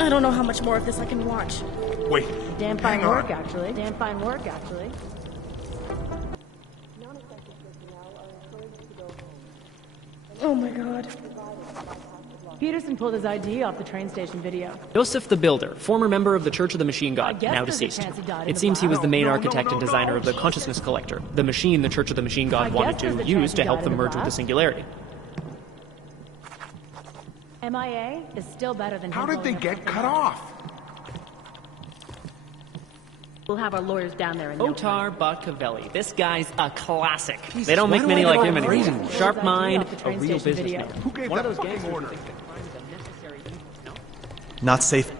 I don't know how much more of this I can watch. Wait. Damn fine work, actually. Damn fine work, actually. Oh my god. Peterson pulled his ID off the train station video. Joseph the Builder, former member of the Church of the Machine God, now deceased. It seems he was the main architect and designer of the Consciousness Collector, the machine the Church of the Machine God wanted to use to help them merge with the Singularity. MIA is still better than... How did they get cut off? We'll have our lawyers down there in Otar Botkavelli. This guy's a classic. They don't make many like him anymore. Sharp mind, a real businessman. Who gave One of that those gangsters order? who think that crime is a necessary evil, no? Not safe.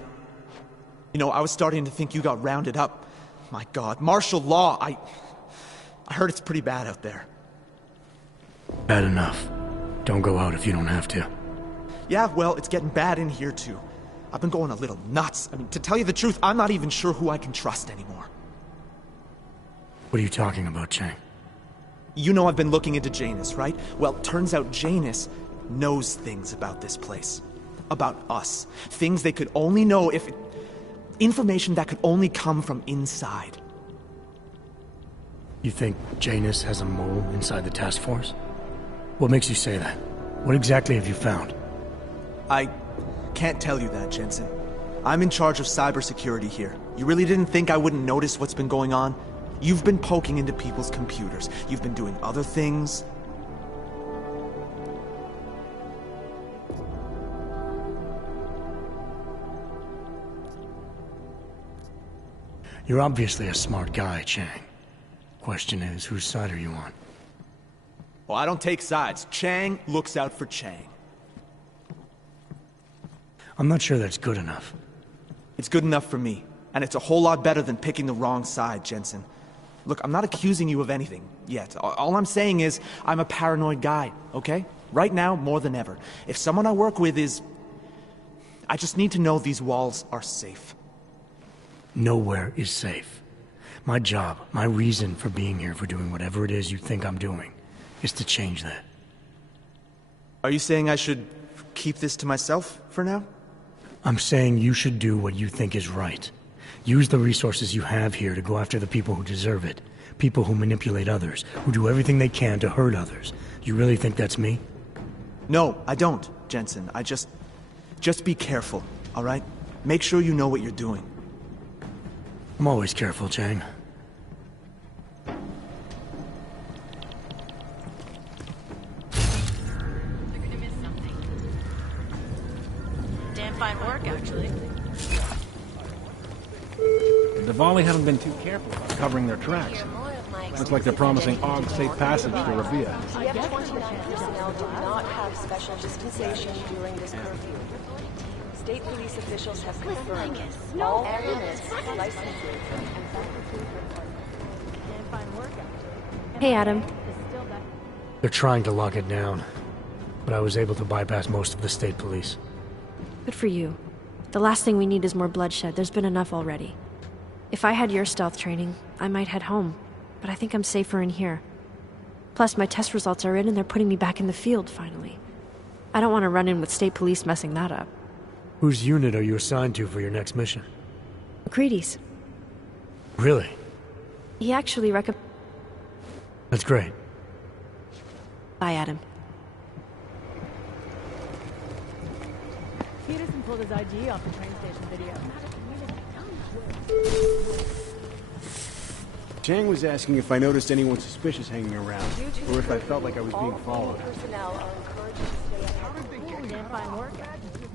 You know, I was starting to think you got rounded up. My God, martial law, I heard it's pretty bad out there. Bad enough. Don't go out if you don't have to. Yeah, well, it's getting bad in here too. I've been going a little nuts. I mean, to tell you the truth, I'm not even sure who I can trust anymore. What are you talking about, Chang? You know I've been looking into Janus, right? Well, turns out Janus knows things about this place. About us. Things they could only know if... information that could only come from inside. You think Janus has a mole inside the task force? What makes you say that? What exactly have you found? I can't tell you that, Jensen. I'm in charge of cybersecurity here. You really didn't think I wouldn't notice what's been going on? You've been poking into people's computers. You've been doing other things. You're obviously a smart guy, Chang. Question is, whose side are you on? Well, I don't take sides. Chang looks out for Chang. I'm not sure that's good enough. It's good enough for me. And it's a whole lot better than picking the wrong side, Jensen. Look, I'm not accusing you of anything yet. All I'm saying is, I'm a paranoid guy, okay? Right now, more than ever. If someone I work with is... I just need to know these walls are safe. Nowhere is safe. My job, my reason for being here, for doing whatever it is you think I'm doing, is to change that. Are you saying I should keep this to myself for now? I'm saying you should do what you think is right. Use the resources you have here to go after the people who deserve it. People who manipulate others, who do everything they can to hurt others. You really think that's me? No, I don't, Jensen. Just be careful, all right? Make sure you know what you're doing. I'm always careful, Chang. Damn fine work, actually. Diwali haven't been too careful about covering their tracks. Looks like they're promising Og safe passage to Rabia. PS4 personnel did not have special dispensation during this curfew. State police officials have confirmed all permits, licenses, and faculty Hey, Adam. They're trying to lock it down, but I was able to bypass most of the state police. Good for you. The last thing we need is more bloodshed. There's been enough already. If I had your stealth training, I might head home, but I think I'm safer in here. Plus, my test results are in and they're putting me back in the field, finally. I don't want to run in with state police messing that up. Whose unit are you assigned to for your next mission? McCready's. Really? He actually That's great. Bye, Adam. Peterson pulled his ID off the train station video. Chang was asking if I noticed anyone suspicious hanging around, or if I felt like I was being followed. personnel are encouraged to stay at home. Damn fine work, actually.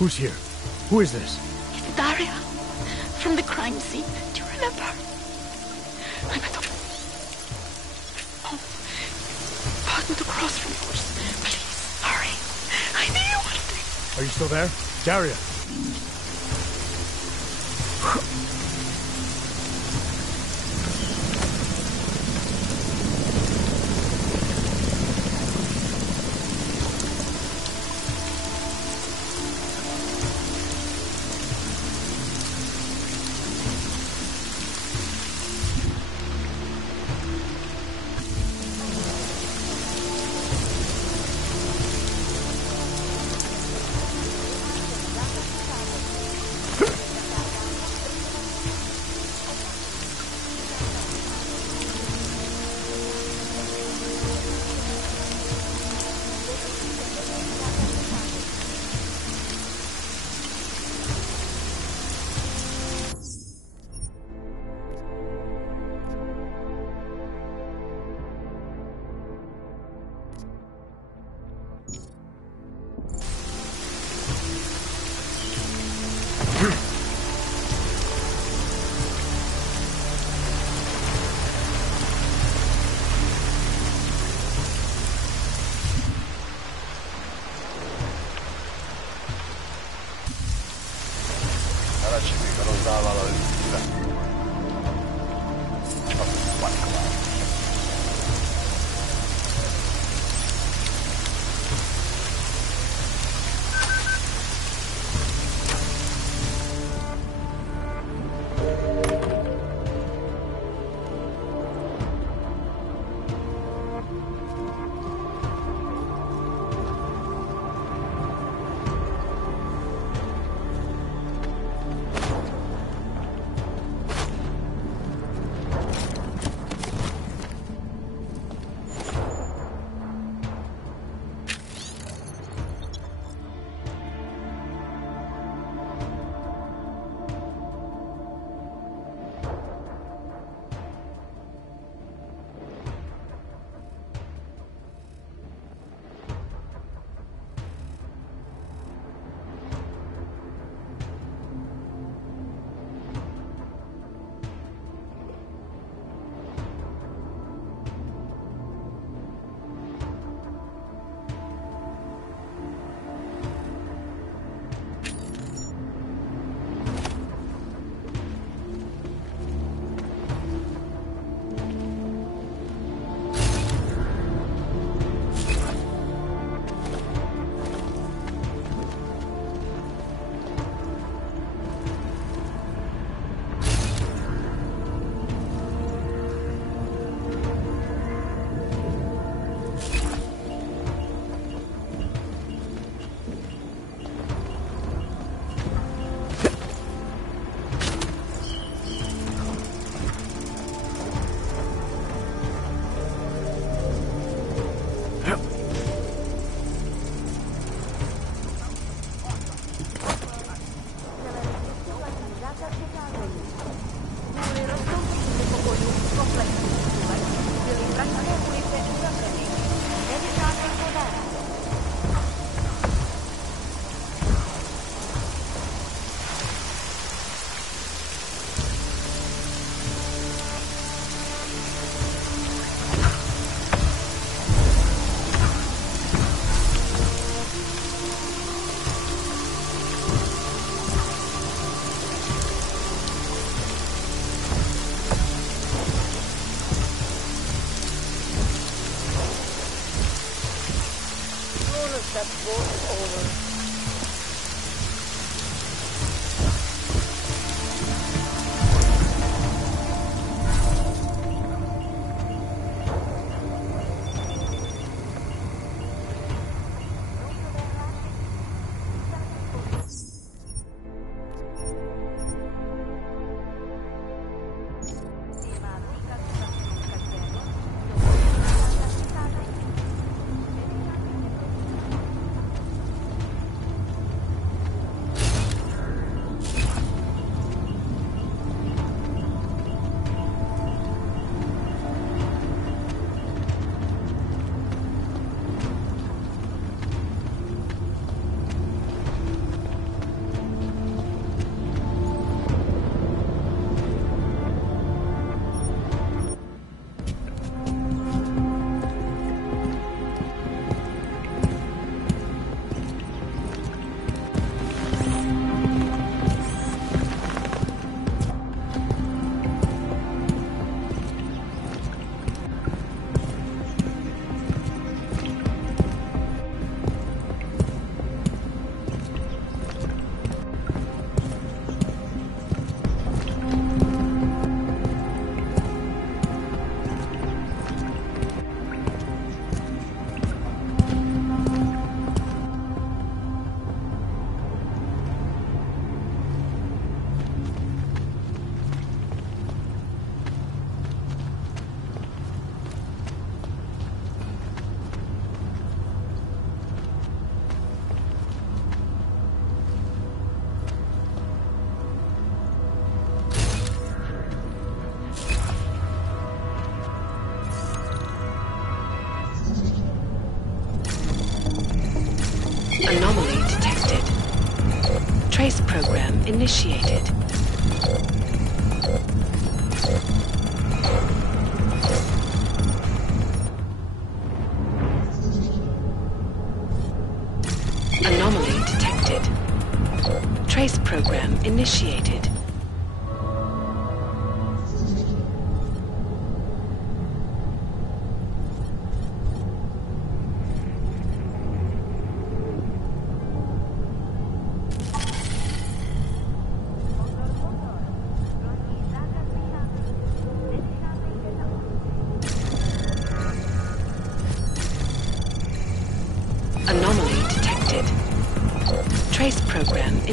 Who's here? Who is this? It's Daria. From the crime scene. Do you remember? I'm at the... Oh. Pardon to cross from yours. Please, hurry. I know you want to... Are you still there? Daria!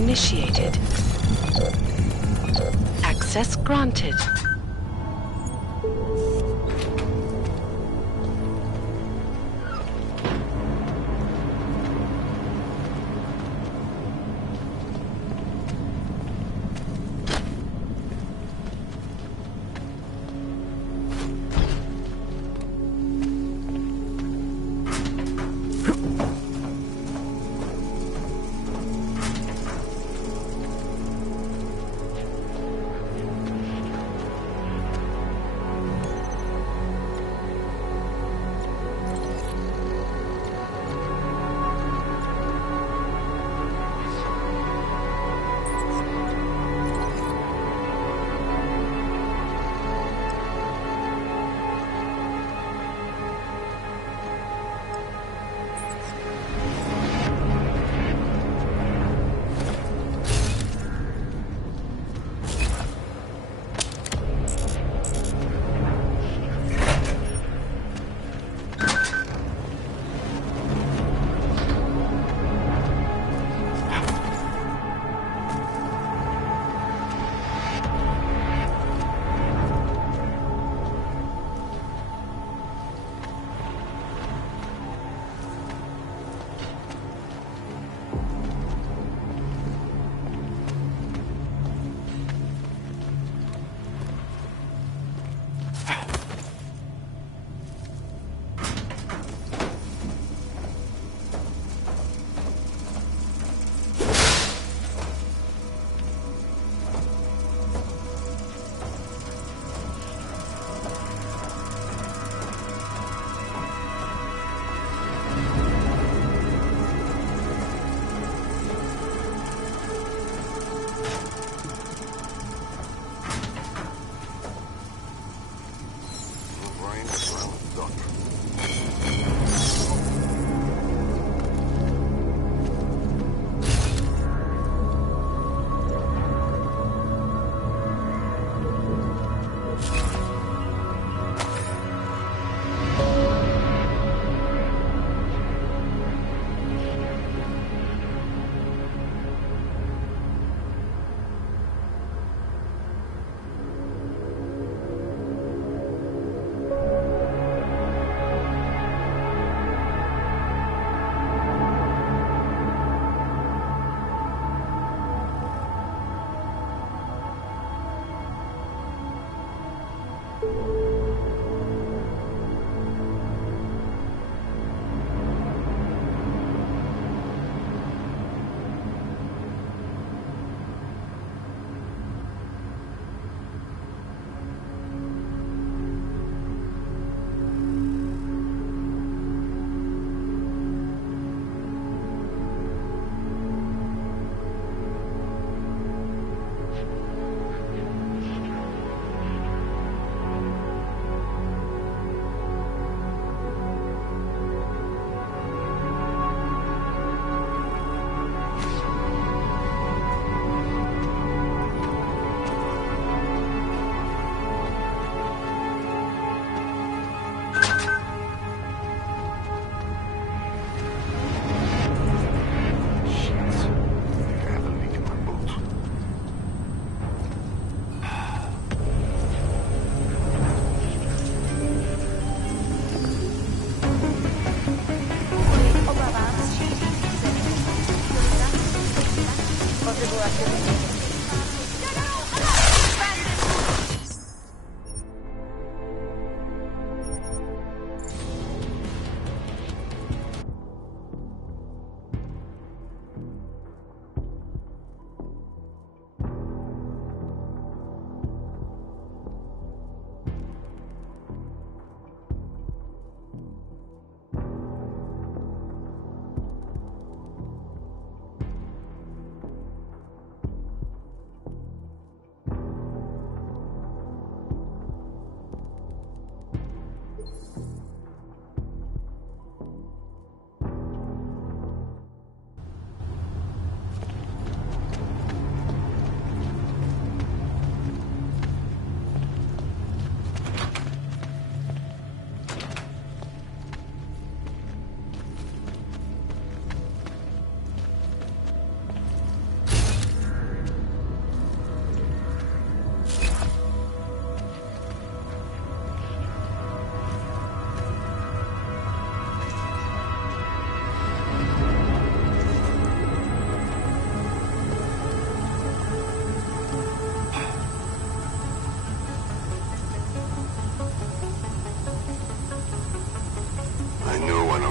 initiated. Access granted.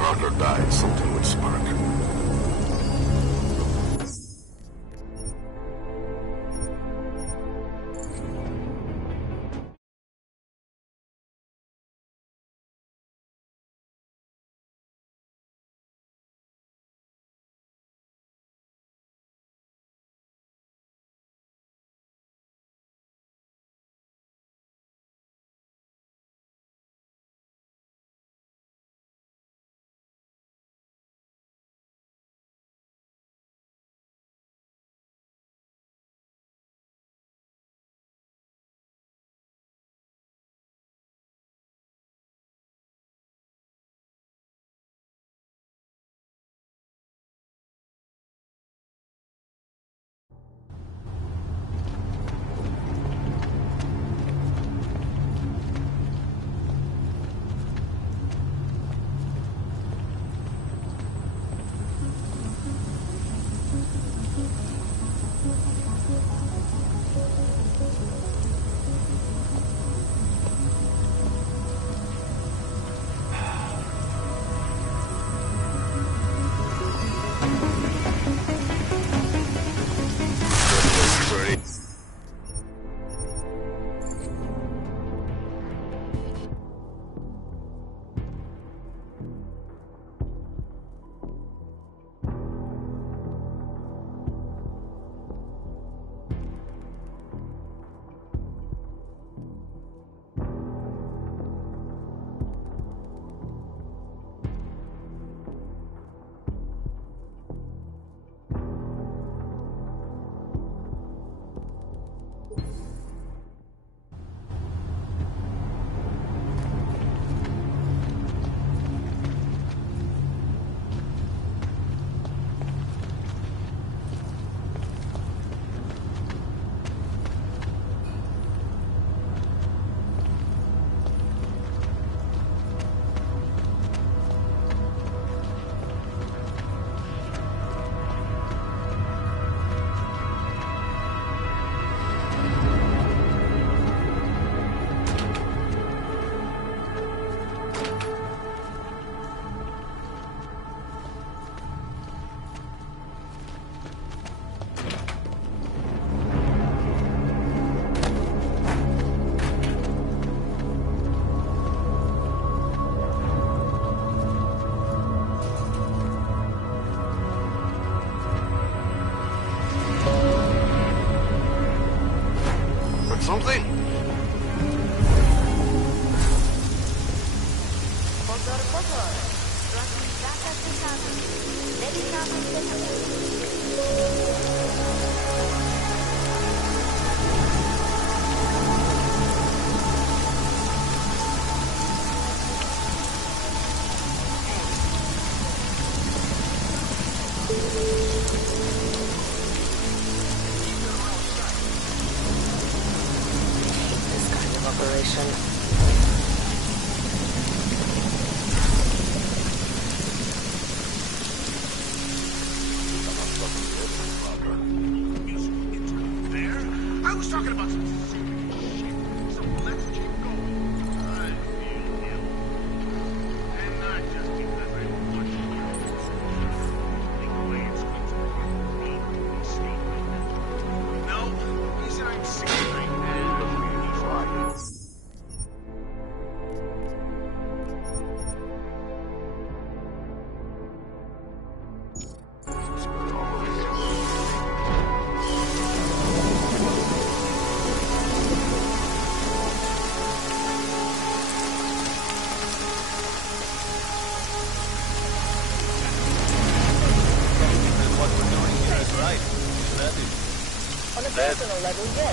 partner died, something would spark. Something?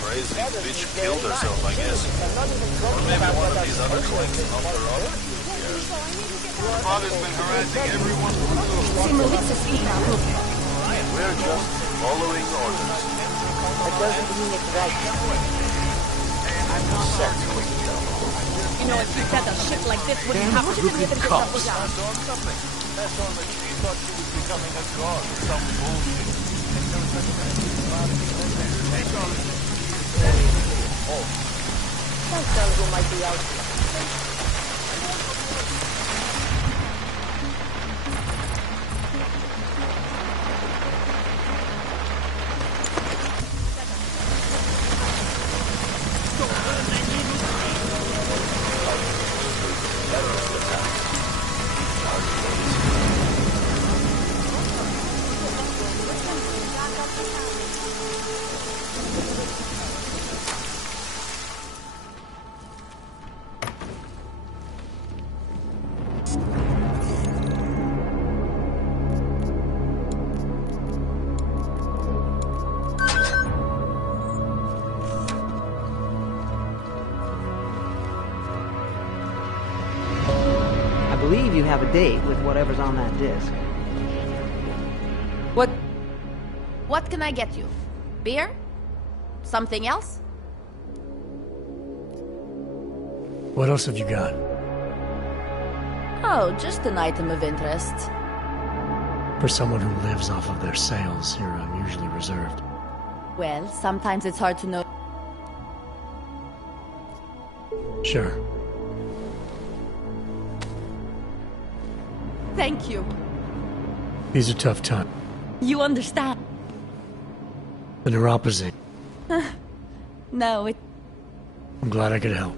Crazy bitch killed herself, I guess. Or maybe one of these other collectors off the road. Father's been harassing everyone. We're just following orders. That doesn't mean it's right. You know, if you said a shit like this wouldn't happen, you would have That's on that she thought she was becoming a god or some bullshit. Can't tell who might be out believe you have a date with whatever's on that disc. What can I get you? Beer? Something else? What else have you got? Oh, just an item of interest. For someone who lives off of their sales, you're unusually reserved. Well, sometimes it's hard to know. Sure. Thank you. These are tough times. You understand? The neuropathy. No, I'm glad I could help.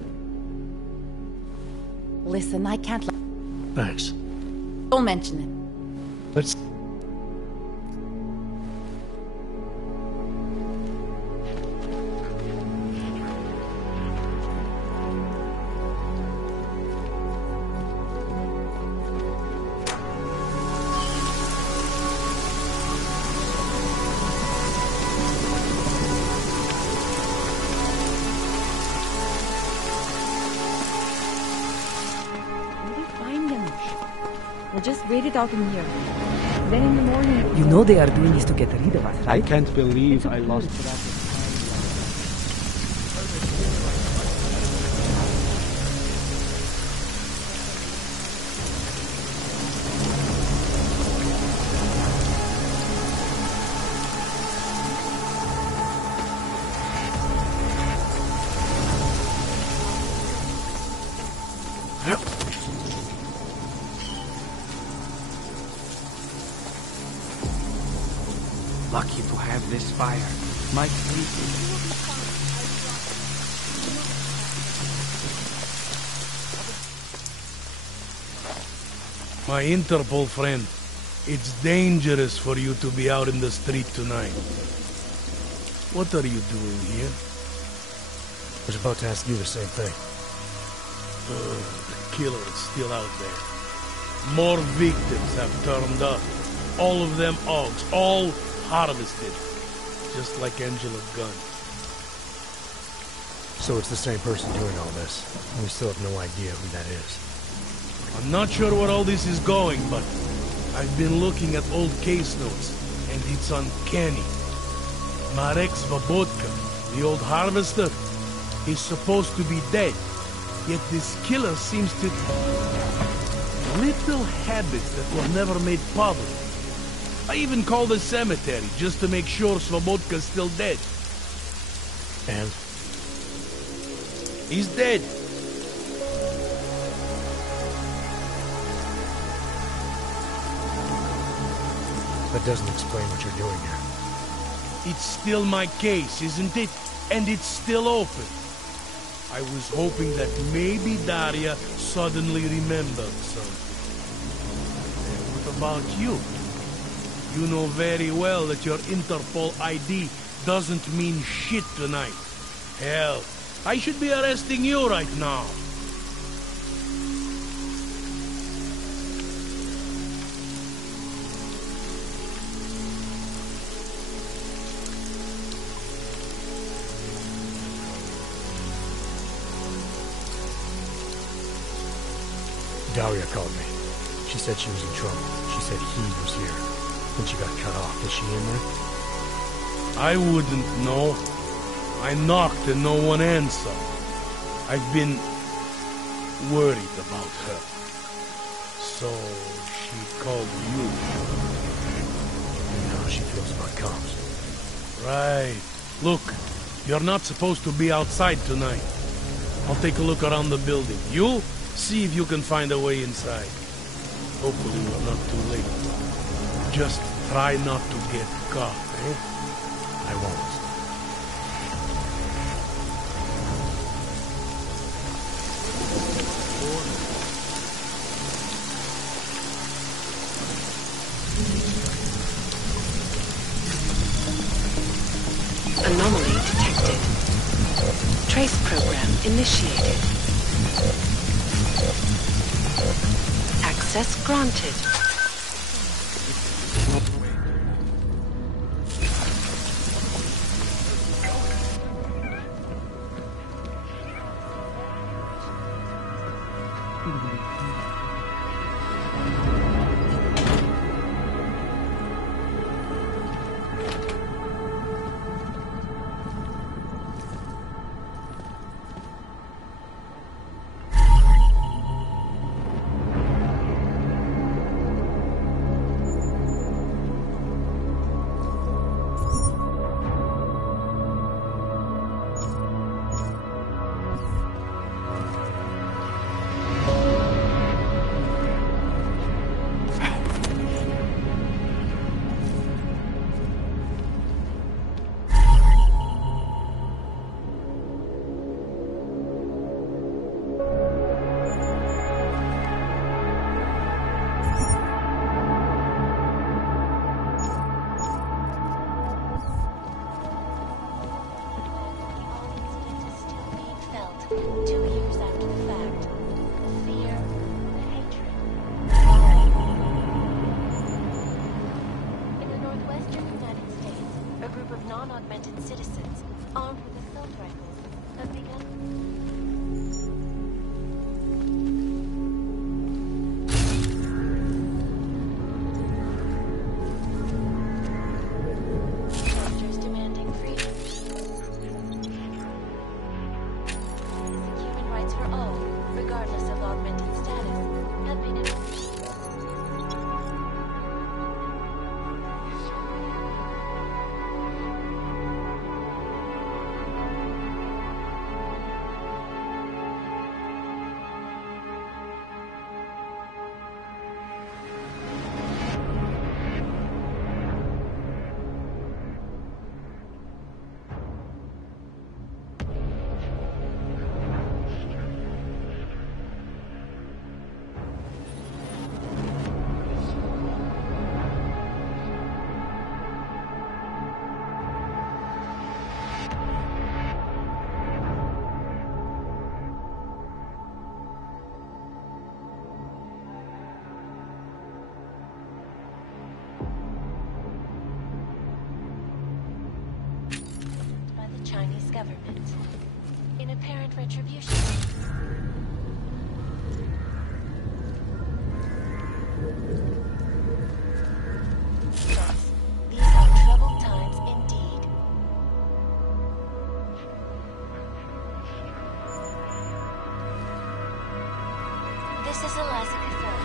Listen, I can't. Thanks. Don't mention it. Let's... Just wait it out in here. Then in the morning... You know they are doing this to get rid of us, right? I can't believe I lost... Lucky to have this fire. My sleep. My Interpol friend, it's dangerous for you to be out in the street tonight. What are you doing here? I was about to ask you the same thing. The killer is still out there. More victims have turned up. All of them Augs, all harvested. Just like Angela Gunn. So it's the same person doing all this, and we still have no idea who that is. I'm not sure where all this is going, but I've been looking at old case notes, and it's uncanny. Marek Svobotka, the old harvester, is supposed to be dead, yet this killer seems to... Little habits that were never made public. I even called the cemetery just to make sure Svobodka's still dead. And? He's dead. That doesn't explain what you're doing here. It's still my case, isn't it? And it's still open. I was hoping that maybe Daria suddenly remembered something. And what about you? You know very well that your Interpol ID doesn't mean shit tonight. Hell, I should be arresting you right now. Daria called me. She said she was in trouble. She said he was here. When she got cut off, is she in there? I wouldn't know. I knocked and no one answered. I've been worried about her. So she called you. You know how she feels about cops. Right. Look, you're not supposed to be outside tonight. I'll take a look around the building. You, see if you can find a way inside. Hopefully we're not too late. Just try not to get caught, eh? I won't. Anomaly detected. Trace program initiated. Access granted. 2 years after the fact. Fear, hatred. In the northwestern United States, a group of non-augmented citizens, armed with assault rifles, have begun... Chinese government in apparent retribution. Yes, these are troubled times indeed. This is Eliza Cathedral.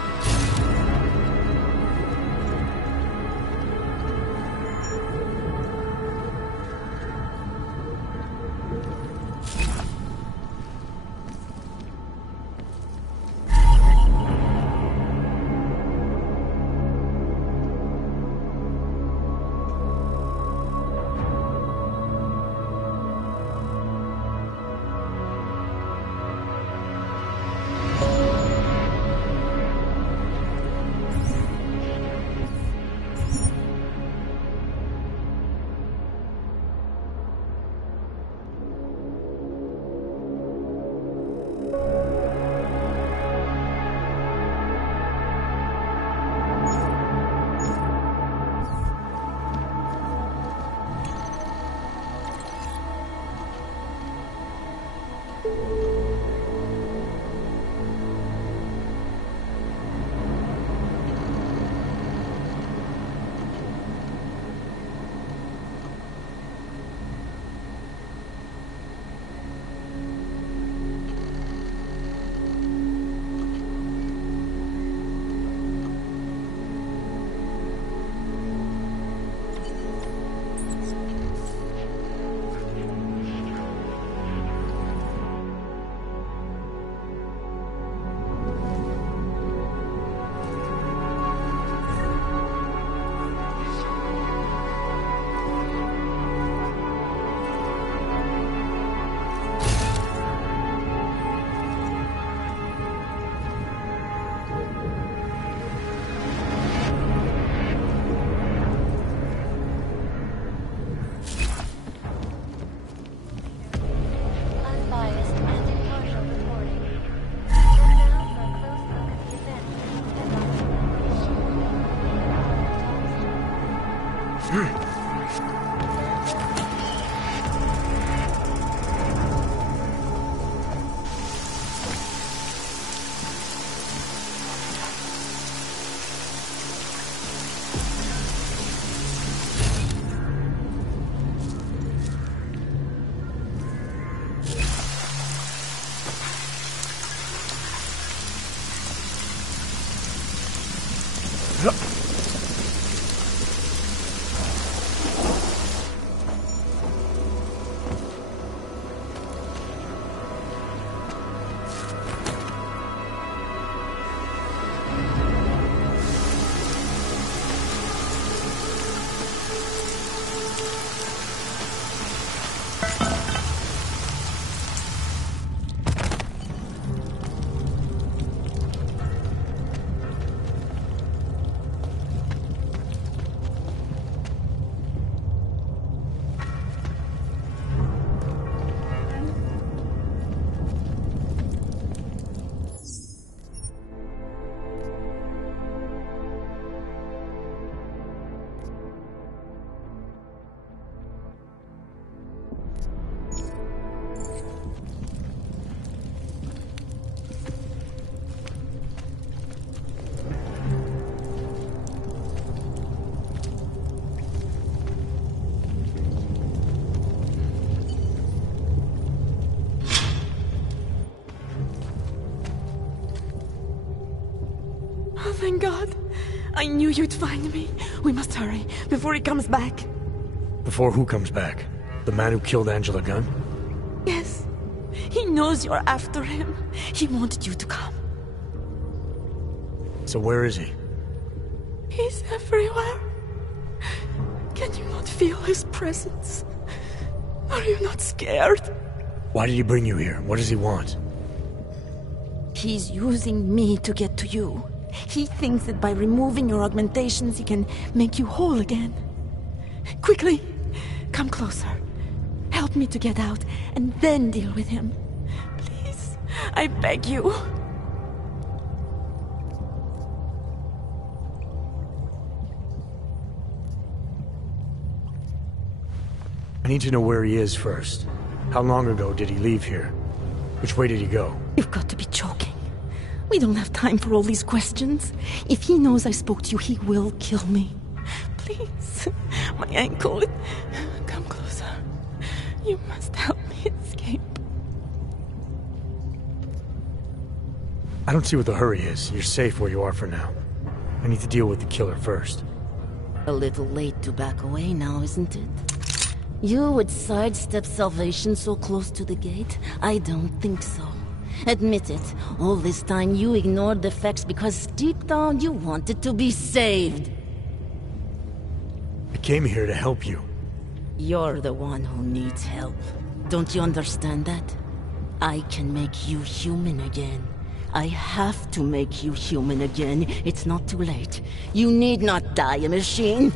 thank God. I knew you'd find me. We must hurry, before he comes back. Before who comes back? The man who killed Angela Gunn? Yes. He knows you're after him. He wanted you to come. So where is he? He's everywhere. Can you not feel his presence? Are you not scared? Why did he bring you here? What does he want? He's using me to get to you. He thinks that by removing your augmentations, he can make you whole again. Quickly, come closer. Help me to get out, and then deal with him. Please, I beg you. I need to know where he is first. How long ago did he leave here? Which way did he go? You've got to be joking. We don't have time for all these questions. If he knows I spoke to you, he will kill me. Please, my ankle. Come closer. You must help me escape. I don't see what the hurry is. You're safe where you are for now. I need to deal with the killer first. A little late to back away now, isn't it? You would sidestep salvation so close to the gate? I don't think so. Admit it, all this time you ignored the facts because deep down you wanted to be saved. I came here to help you. You're the one who needs help. Don't you understand that? I can make you human again. I have to make you human again. It's not too late. You need not die a machine.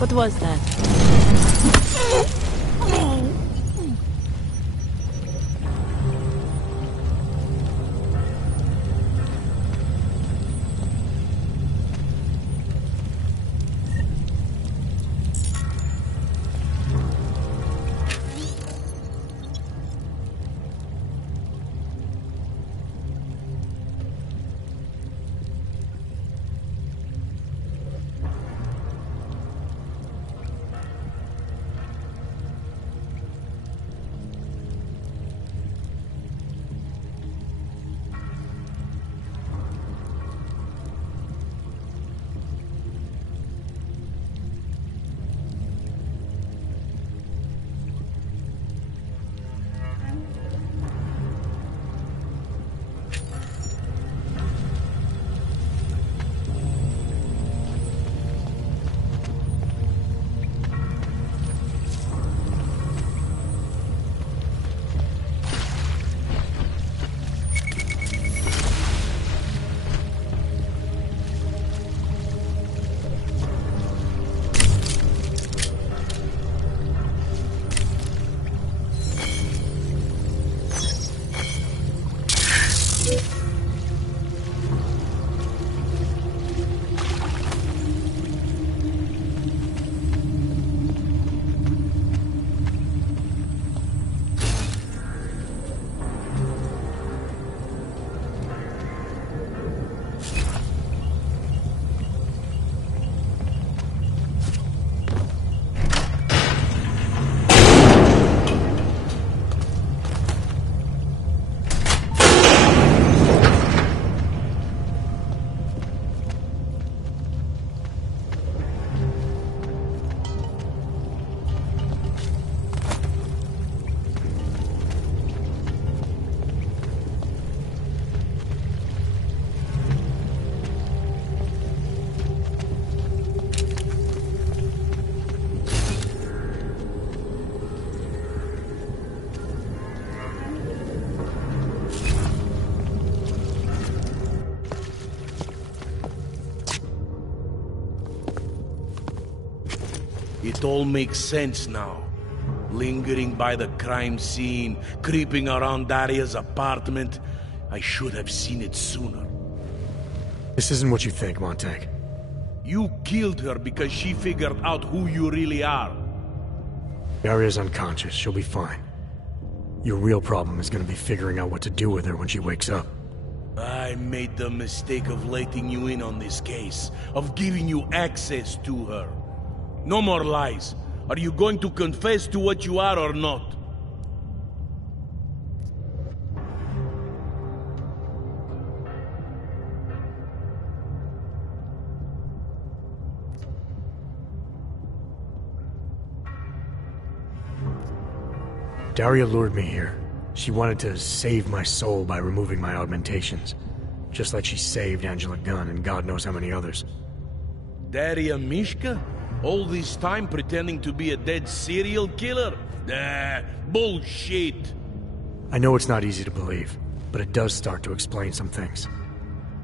What was that? It all makes sense now. Lingering by the crime scene, creeping around Daria's apartment. I should have seen it sooner. This isn't what you think, Montag. You killed her because she figured out who you really are. Daria's unconscious. She'll be fine. Your real problem is gonna be figuring out what to do with her when she wakes up. I made the mistake of letting you in on this case, of giving you access to her. No more lies. Are you going to confess to what you are or not? Daria lured me here. She wanted to save my soul by removing my augmentations. Just like she saved Angela Gunn and God knows how many others. Daria Mishka? All this time pretending to be a dead serial killer? Nah, bullshit! I know it's not easy to believe, but it does start to explain some things.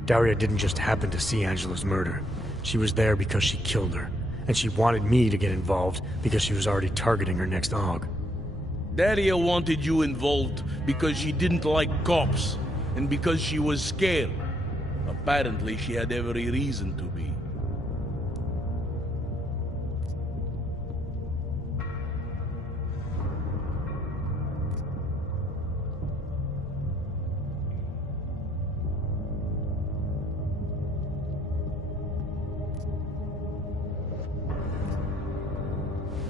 Daria didn't just happen to see Angela's murder. She was there because she killed her, and she wanted me to get involved because she was already targeting her next AUG. Daria wanted you involved because she didn't like cops, and because she was scared. Apparently, she had every reason to be.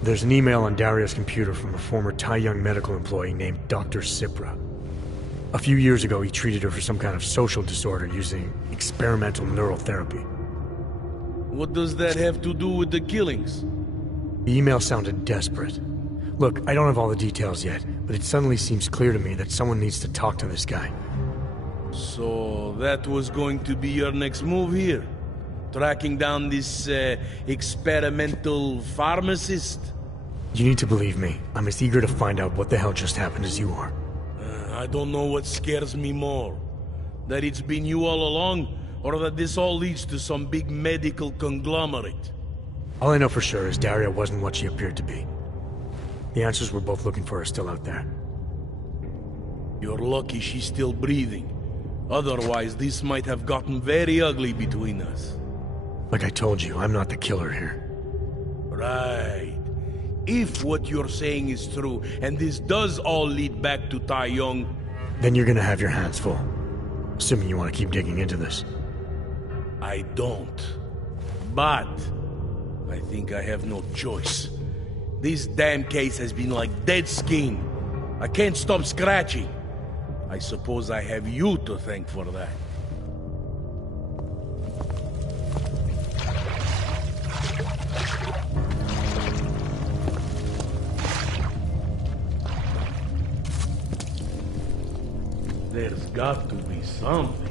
There's an email on Daria's computer from a former Tai Young medical employee named Dr. Cipra. A few years ago, he treated her for some kind of social disorder using experimental neural therapy. What does that have to do with the killings? The email sounded desperate. Look, I don't have all the details yet, but it suddenly seems clear to me that someone needs to talk to this guy. So that was going to be your next move here? Tracking down this experimental pharmacist? You need to believe me. I'm as eager to find out what the hell just happened as you are. I don't know what scares me more. That it's been you all along, or that this all leads to some big medical conglomerate. All I know for sure is Daria wasn't what she appeared to be. The answers we're both looking for are still out there. You're lucky she's still breathing. Otherwise, this might have gotten very ugly between us. Like I told you, I'm not the killer here. Right. If what you're saying is true, and this does all lead back to Tai Yong... Then you're gonna have your hands full. Assuming you want to keep digging into this. I don't. But... I think I have no choice. This damn case has been like dead skin. I can't stop scratching. I suppose I have you to thank for that. There's got to be something.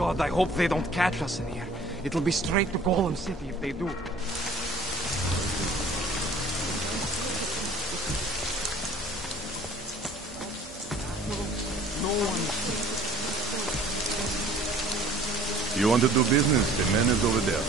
God, I hope they don't catch us in here. It'll be straight to Golem City if they do. You want to do business? The man is over there.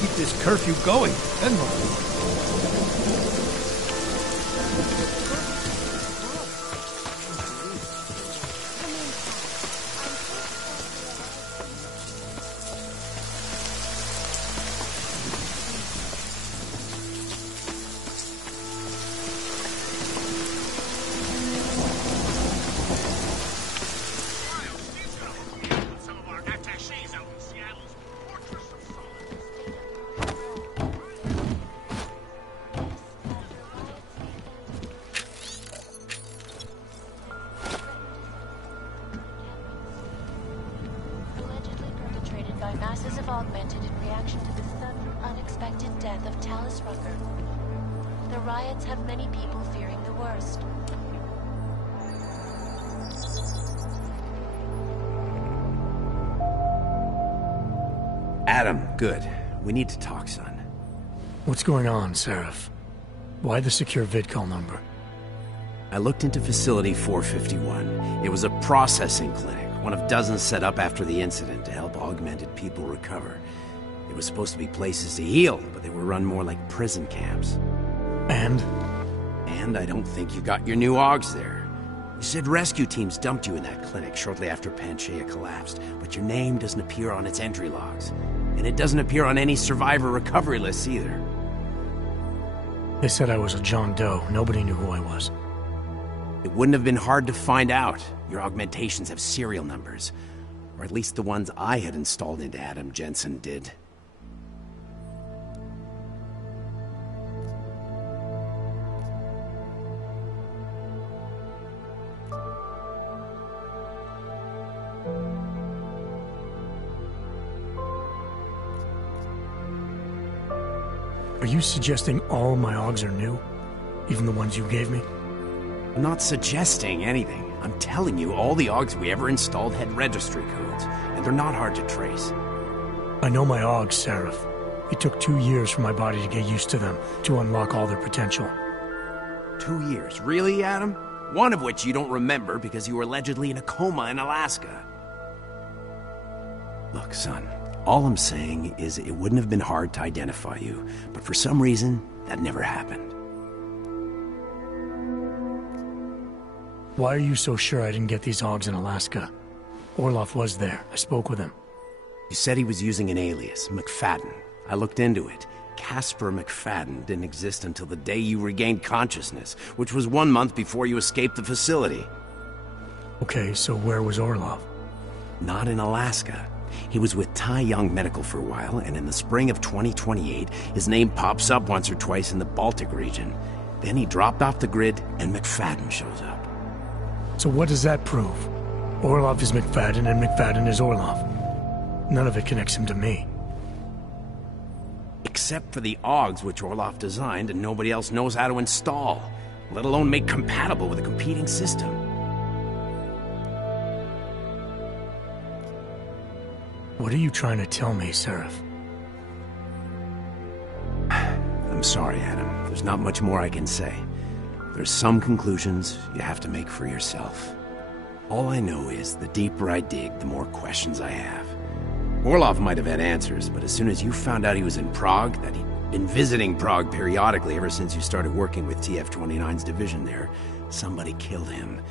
Keep this curfew going. Masses have augmented in reaction to the sudden, unexpected death of Tallis Rucker. The riots have many people fearing the worst. Adam, good. We need to talk, son. What's going on, Seraph? Why the secure vidcall number? I looked into Facility 451. It was a processing clinic, one of dozens set up after the incident to help augmented people recover. It was supposed to be places to heal, but they were run more like prison camps. And I don't think you got your new augs there. You said rescue teams dumped you in that clinic shortly after Panchaea collapsed, but your name doesn't appear on its entry logs. And it doesn't appear on any survivor recovery lists either. They said I was a John Doe. Nobody knew who I was. It wouldn't have been hard to find out. Your augmentations have serial numbers. Or at least the ones I had installed into Adam Jensen did. Are you suggesting all my augs are new? Even the ones you gave me? I'm not suggesting anything. I'm telling you, all the AUGs we ever installed had registry codes, and they're not hard to trace. I know my AUGs, Seraph. It took 2 years for my body to get used to them, to unlock all their potential. 2 years? Really, Adam? One of which you don't remember because you were allegedly in a coma in Alaska. Look, son, all I'm saying is it wouldn't have been hard to identify you, but for some reason, that never happened. Why are you so sure I didn't get these AUGs in Alaska? Orloff was there. I spoke with him. You said he was using an alias, McFadden. I looked into it. Casper McFadden didn't exist until the day you regained consciousness, which was 1 month before you escaped the facility. Okay, so where was Orloff? Not in Alaska. He was with Tai Young Medical for a while, and in the spring of 2028, his name pops up once or twice in the Baltic region. Then he dropped off the grid, and McFadden shows up. So what does that prove? Orloff is McFadden, and McFadden is Orloff. None of it connects him to me. Except for the AUGs which Orloff designed and nobody else knows how to install, let alone make compatible with a competing system. What are you trying to tell me, Seraph? I'm sorry, Adam. There's not much more I can say. There's some conclusions you have to make for yourself. All I know is the deeper I dig, the more questions I have. Orloff might have had answers, but as soon as you found out he was in Prague, that he'd been visiting Prague periodically ever since you started working with TF-29's division there, somebody killed him.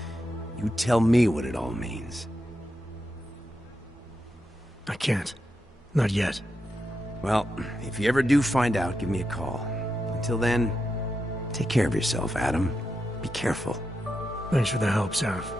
You tell me what it all means. I can't. Not yet. Well, if you ever do find out, give me a call. Until then, take care of yourself, Adam. Be careful. Thanks for the help, Seraph.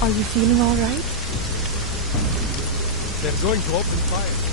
Are you feeling all right? They're going to open fire.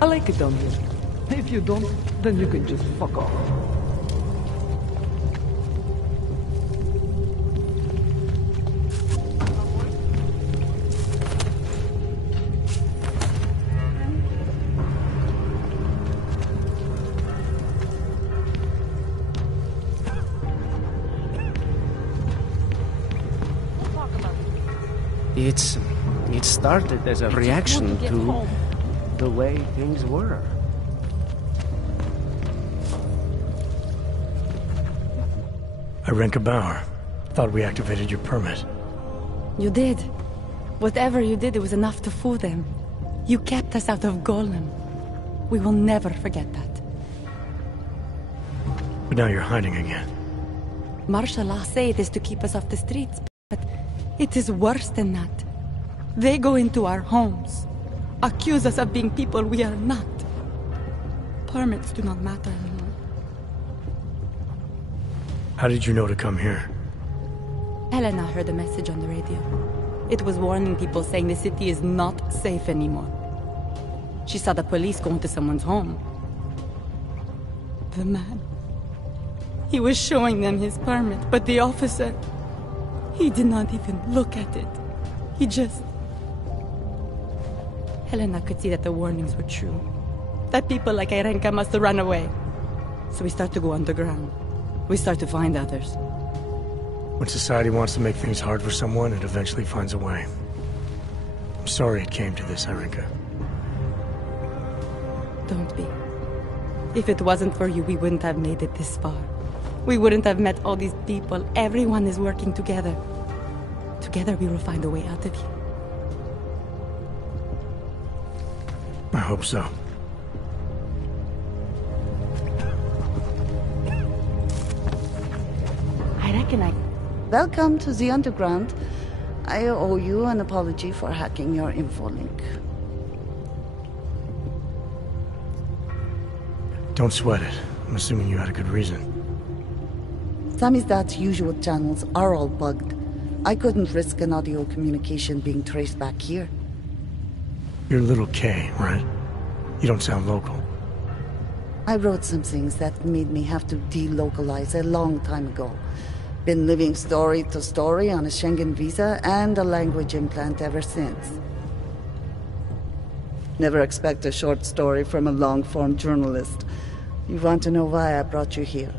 I like it down here. If you don't, then you can just fuck off. It started as a reaction to the way things were. I Renka Bauer. Thought we activated your permit. You did. Whatever you did, it was enough to fool them. You kept us out of Golem. We will never forget that. But now you're hiding again. Martial law say it is to keep us off the streets, but it is worse than that. They go into our homes, accuse us of being people we are not. Permits do not matter anymore. How did you know to come here? Helena heard a message on the radio. It was warning people, saying the city is not safe anymore. She saw the police go into someone's home. The man. He was showing them his permit, but the officer... he did not even look at it. He just... Helena could see that the warnings were true. That people like Irenka must have run away. So we start to go underground. We start to find others. When society wants to make things hard for someone, it eventually finds a way. I'm sorry it came to this, Irenka. Don't be. If it wasn't for you, we wouldn't have made it this far. We wouldn't have met all these people. Everyone is working together. Together we will find a way out of here. I hope so. I reckon I... Welcome to the Underground. I owe you an apology for hacking your info link. Don't sweat it. I'm assuming you had a good reason. Samizdat's usual channels are all bugged. I couldn't risk an audio communication being traced back here. You're Little K, right? You don't sound local. I wrote some things that made me have to delocalize a long time ago. Been living story to story on a Schengen visa and a language implant ever since. Never expect a short story from a long-form journalist. You want to know why I brought you here?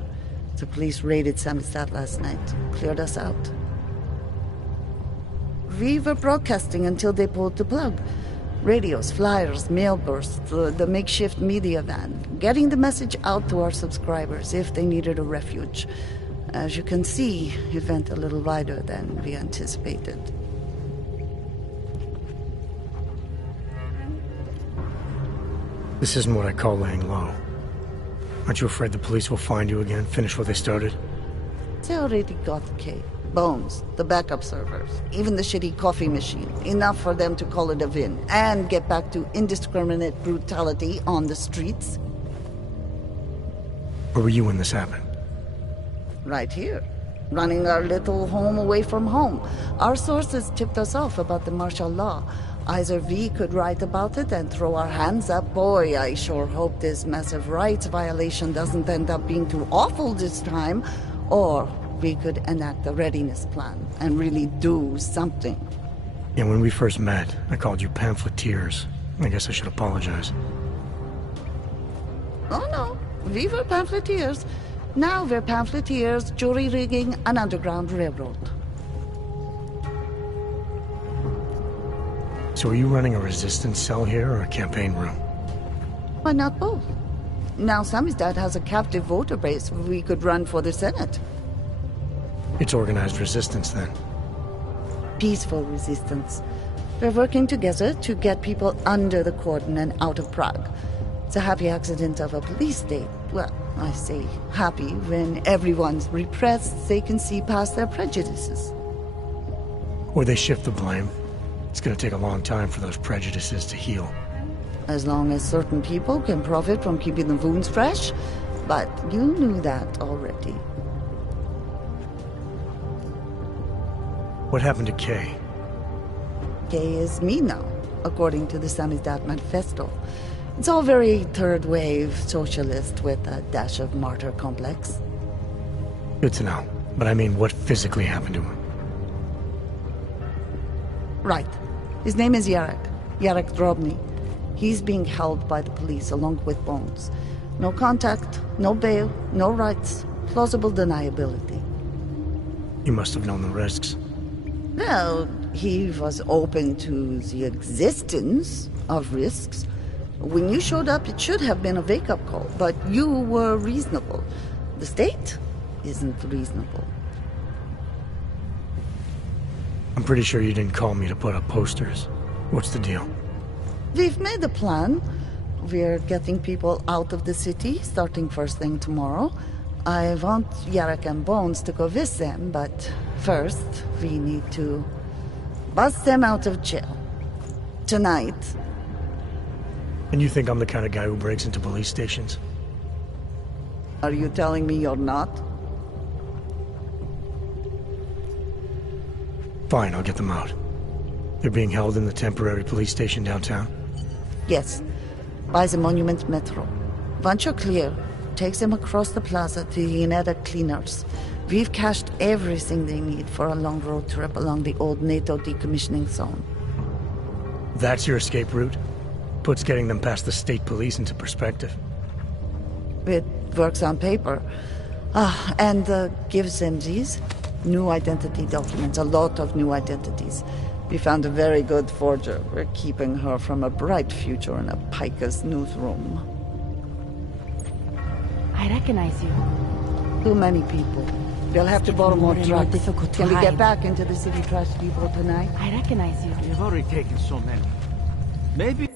The police raided Samizdat last night. Cleared us out. We were broadcasting until they pulled the plug. Radios, flyers, mail bursts, the makeshift media van. Getting the message out to our subscribers if they needed a refuge. As you can see, it went a little wider than we anticipated. This isn't what I call laying low. Aren't you afraid the police will find you again, finish what they started? They already got K. Bones, the backup servers, even the shitty coffee machine. Enough for them to call it a win and get back to indiscriminate brutality on the streets. Where were you when this happened? Right here. Running our little home away from home. Our sources tipped us off about the martial law. Either we could write about it and throw our hands up. Boy, I sure hope this massive rights violation doesn't end up being too awful this time. Or we could enact a readiness plan and really do something. Yeah, when we first met, I called you pamphleteers. I guess I should apologize. Oh no, we were pamphleteers. Now we're pamphleteers, jury-rigging an underground railroad. So are you running a resistance cell here or a campaign room? Why not both? Now Samizdat has a captive voter base. We could run for the Senate. It's organized resistance, then. Peaceful resistance. We're working together to get people under the cordon and out of Prague. It's a happy accident of a police state. Well, I say happy when everyone's repressed, they can see past their prejudices. Or they shift the blame. It's gonna take a long time for those prejudices to heal. As long as certain people can profit from keeping the wounds fresh. But you knew that already. What happened to Kay? Kay is me now, according to the Samizdat manifesto. It's all very third-wave socialist with a dash of martyr complex. Good to know. But I mean, what physically happened to him? Right. His name is Yarek. Yarek Drobny. He's being held by the police along with Bones. No contact, no bail, no rights. Plausible deniability. You must have known the risks. Well, he was open to the existence of risks. When you showed up, it should have been a wake-up call, but you were reasonable. The state isn't reasonable. I'm pretty sure you didn't call me to put up posters. What's the deal? We've made a plan. We're getting people out of the city, starting first thing tomorrow. I want Yarek and Bones to go with them, but first we need to bust them out of jail. Tonight. And you think I'm the kind of guy who breaks into police stations? Are you telling me you're not? Fine, I'll get them out. They're being held in the temporary police station downtown? Yes, by the Monument Metro. Once you're clear, take them across the plaza to the United Cleaners. We've cached everything they need for a long road trip along the old NATO decommissioning zone. That's your escape route? Puts getting them past the state police into perspective. It works on paper. And gives them these new identity documents, a lot of new identities. We found a very good forger. We're keeping her from a bright future in a Pika's newsroom. I recognize you. Too many people. We'll have to borrow more trucks. Can we get back into the city trash depot tonight? I recognize you. We've already taken so many. Maybe...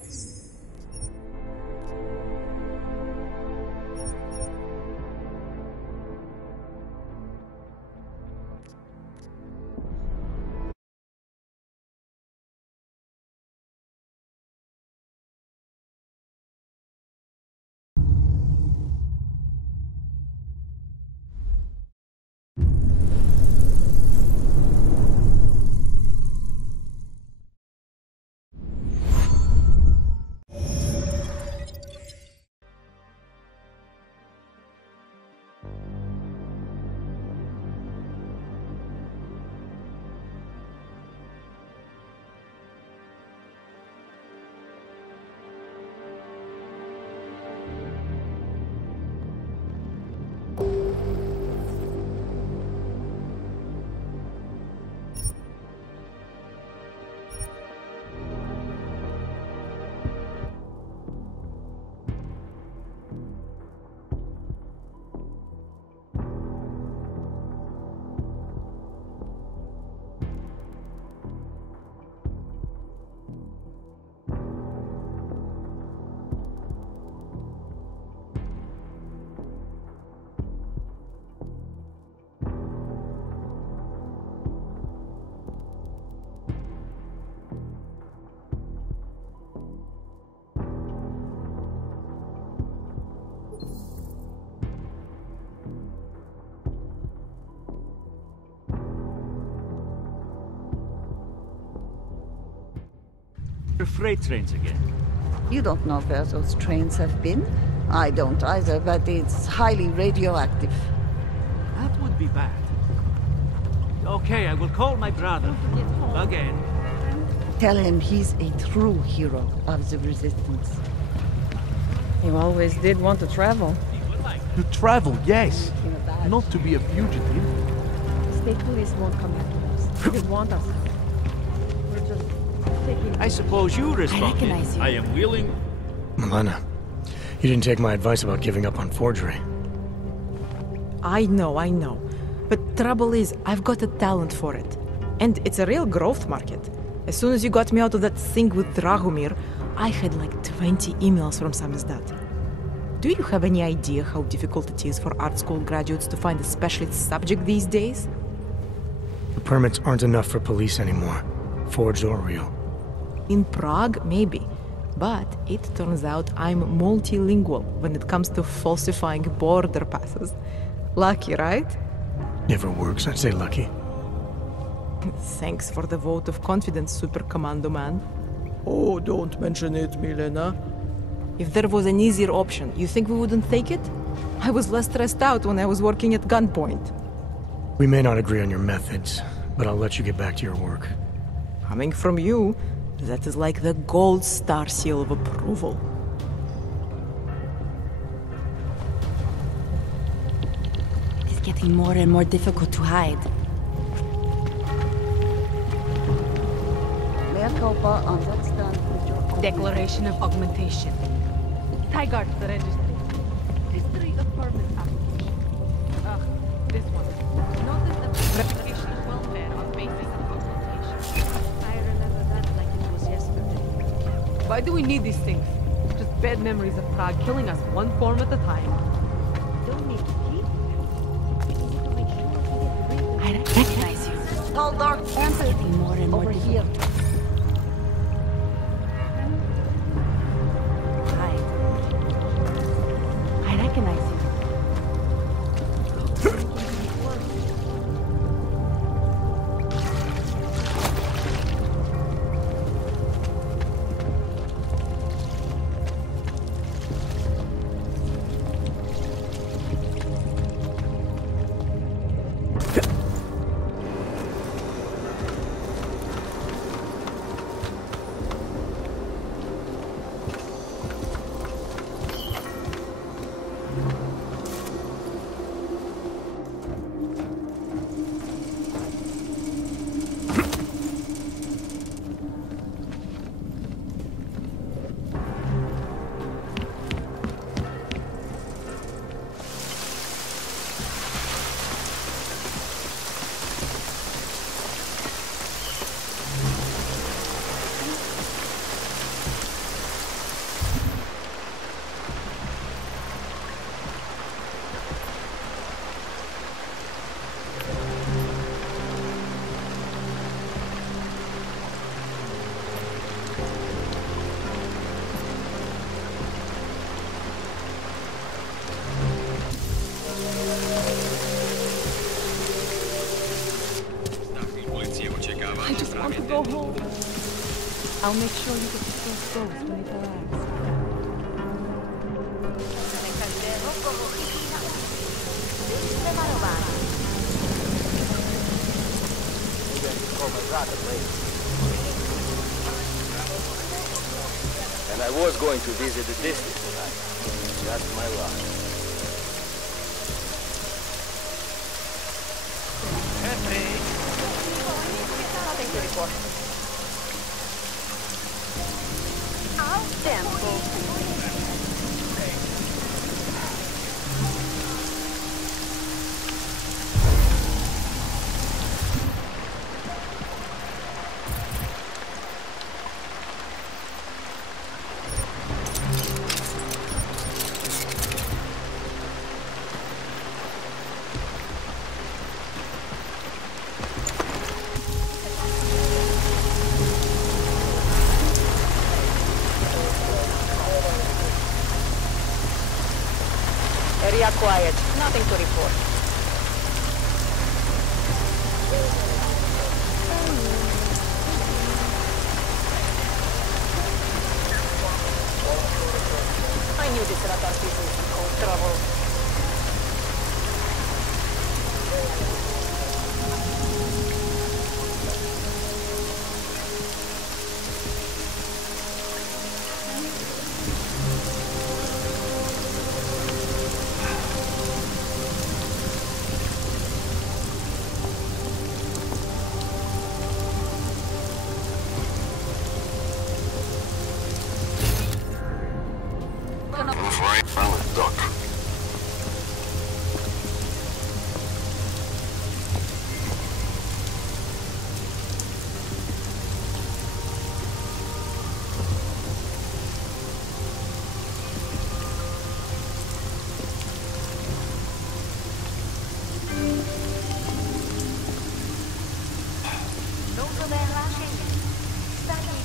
freight trains again. You don't know where those trains have been? I don't either, but it's highly radioactive. That would be bad. Okay, I will call my brother. Again. Tell him he's a true hero of the Resistance. You always did want to travel. To travel, yes. Not to be a fugitive. State police won't come after us. They want us. We're just taking... I suppose you responded. I recognize you. I am willing... Milena, you didn't take my advice about giving up on forgery. I know. But trouble is, I've got a talent for it. And it's a real growth market. As soon as you got me out of that thing with Dragomir, I had like 20 emails from Samizdat. Do you have any idea how difficult it is for art school graduates to find a specialist subject these days? The permits aren't enough for police anymore, forged or real. In Prague, maybe. But it turns out I'm multilingual when it comes to falsifying border passes. Lucky, right? Never works, I'd say lucky. Thanks for the vote of confidence, Super Commando Man. Oh, don't mention it, Milena. If there was an easier option, you think we wouldn't take it? I was less stressed out when I was working at gunpoint. We may not agree on your methods, but I'll let you get back to your work. Coming from you, that is like the gold star seal of approval. It's getting more and more difficult to hide. Declaration of augmentation. Tigard, the registry. History of permit application. This one. Notice the preparation of welfare on basis of augmentation. I remember that like it was yesterday. Why do we need these things? Just bad memories of Prague killing us one form at a time. Don't need to keep them. all dark. Answer. More and more Over here. Hi. I recognize you. I just want to go home. I'll make sure you get the first dose when it arrives. And I was going to visit the district tonight. Just my luck. Nothing to report. Al tempo. Area quiet. Nothing to report. I knew this radar people would cause trouble.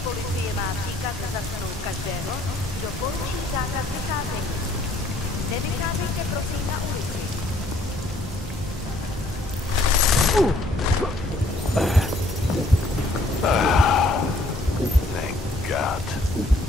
Policie má příkaz zatknout každého, kdo poruší zákaz vycházení. Nevycházejte prosím na ulici. Thank God.